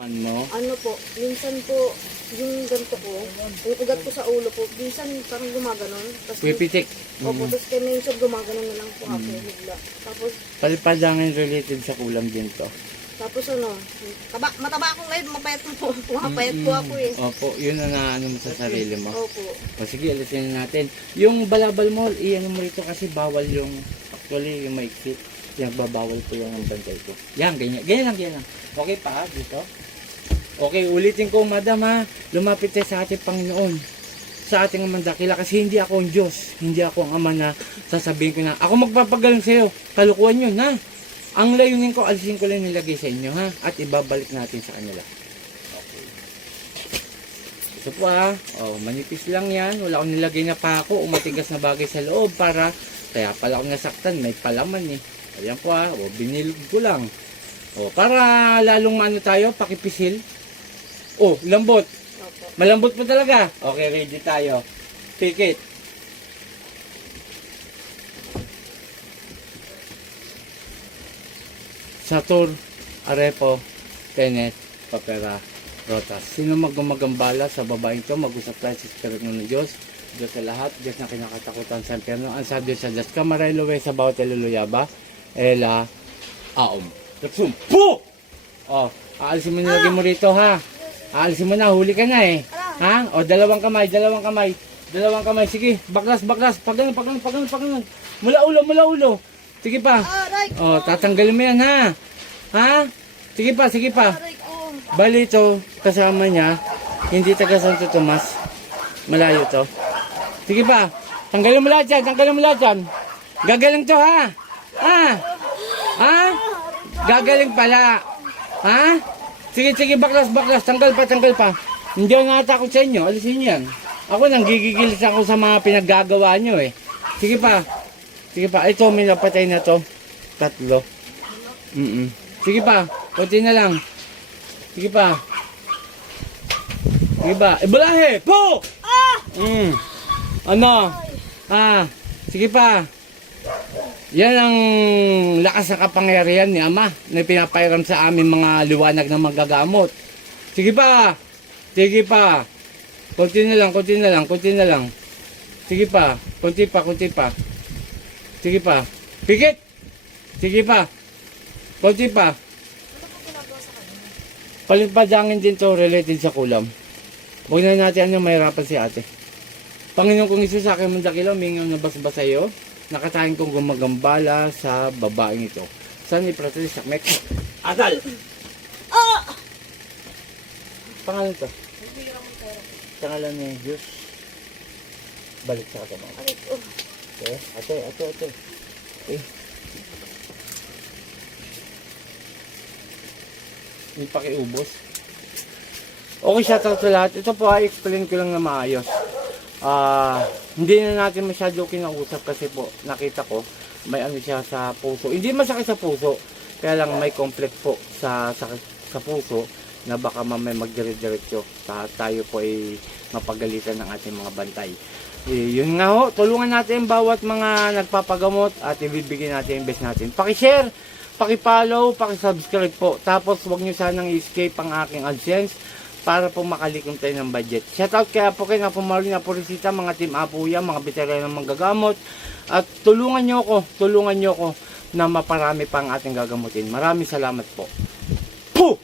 Man mo? Ano po, minsan po, yung ganito ko, yung ugat ko sa ulo po, minsan parang gumaganon. Tapos, Pipitik. opo, tapos kaya minsan gumaganon na lang po ako, bigla. Tapos, Palipadangin related sa kulam din to. tapos ano, mataba ako ngayon, mapayat po. Pumapayat po ako eh. Opo, yun ang naano mo sa sarili mo. Opo. O sige, alisin na natin. Yung balabal mo, iyan mo rito kasi bawal yung, actually yung maiksi. Yung babawal po yung bantay ko. Yan, ganyan. Ganyan lang. Okay pa ha, dito. Okay, ulitin ko madam ha. Lumapit tayo sa ating Panginoon. Sa ating mandakila kasi hindi ako ang Diyos. Hindi ako ang Ama na sasabihin ko na, ako magpapagaling sa iyo. Kalukuhan yun ha. Ang layunin ko, alisin ko lang nilagay sa inyo ha. At ibabalik natin sa kanila. Okay. Ito po ha. Oh, manipis lang yan. Wala akong nilagay na pako o matigas na bagay sa loob para kaya pala akong nasaktan. May palaman eh. Ayan po ha. O, binilog ko lang. O, para lalong maano tayo, pakipisil. O, lambot. Opo. Malambot po talaga. Okay, ready tayo. Pikit. Satur, Arepo, Tenet, Papera, Rotas. Sino magumagambala sa babaeng to? Mag-usap tayo sa Espiritu ng Diyos. Diyos sa lahat. Diyos na kinakatakutan sa impyerno. Ang sa Diyos sa Diyos. Kamarelo we sa bawat eluluyaba. Ela, aom. Lapsum. Po! O, aalisin mo nilagay mo rito ha. Aalisin mo na. Huli ka na eh. Ha? O, dalawang kamay. Sige, baklas. Pagano. Mula ulo. Sige pa. Aray ko! O, tatanggalin mo yan ha. Ha? Sige pa. Aray ko! Bali ito, kasama niya, hindi taga Santo Tomas. Malayo to. Sige pa. Tanggalin mo lahat yan. Gagaling to ha. Ha? Gagaling pala. Ha? Sige, baklas. Tanggal pa. Hindi ako nakatakot sa inyo. Alisin niyo yan. Ako nang gigigilis ako sa mga pinaggagawa nyo eh. Sige pa. Ito, may napatay na to. 3. Sige pa. Kunti na lang. Sige pa. Ibulahe! Po! Ano? Sige pa. Yan ang lakas na kapangyarihan ni Ama na pinapairam sa amin mga liwanag na magagamot. Sige pa. Kunti na lang. Sige pa. Kunti pa. Sige pa. Pikit. Sige pa. Kunti pa. Palipadangin din to related sa kulam. Huwag na natin mahirapan si ate. Panginoon kong Isus, sa akin mong dakila, mingaw na basbasa iyo. Nakatayin kong gumagambala sa babaeng ito. San ipratis sa mek. Adal! Pangalan to? Pangalan ni Diyos. Balik sa katama. Aray ko! Okay, ate. Okay. May pakiubos. Okay, shoutout sa lahat. Ito po ay explain ko lang na maayos. Hindi na natin masyado kinausap kasi po nakita ko may ano siya sa puso. Hindi masakit sa puso, kaya lang may complex po sa puso na baka mamay magdire-diretso. Tayo po ay mapagalitan ng ating mga bantay. Yun nga ho, tulungan natin bawat mga nagpapagamot at ibibigay natin yung best natin. Paki-share, paki-follow, paki-subscribe po. Tapos huwag nyo sanang i-escape ang aking AdSense para po makalikom tayo ng budget. Shoutout kaya po kayo na pumaling na purisita, mga team Apuya, mga veteran ng manggagamot. At tulungan nyo ako na maparami pang ating gagamutin. Maraming salamat po. Puh!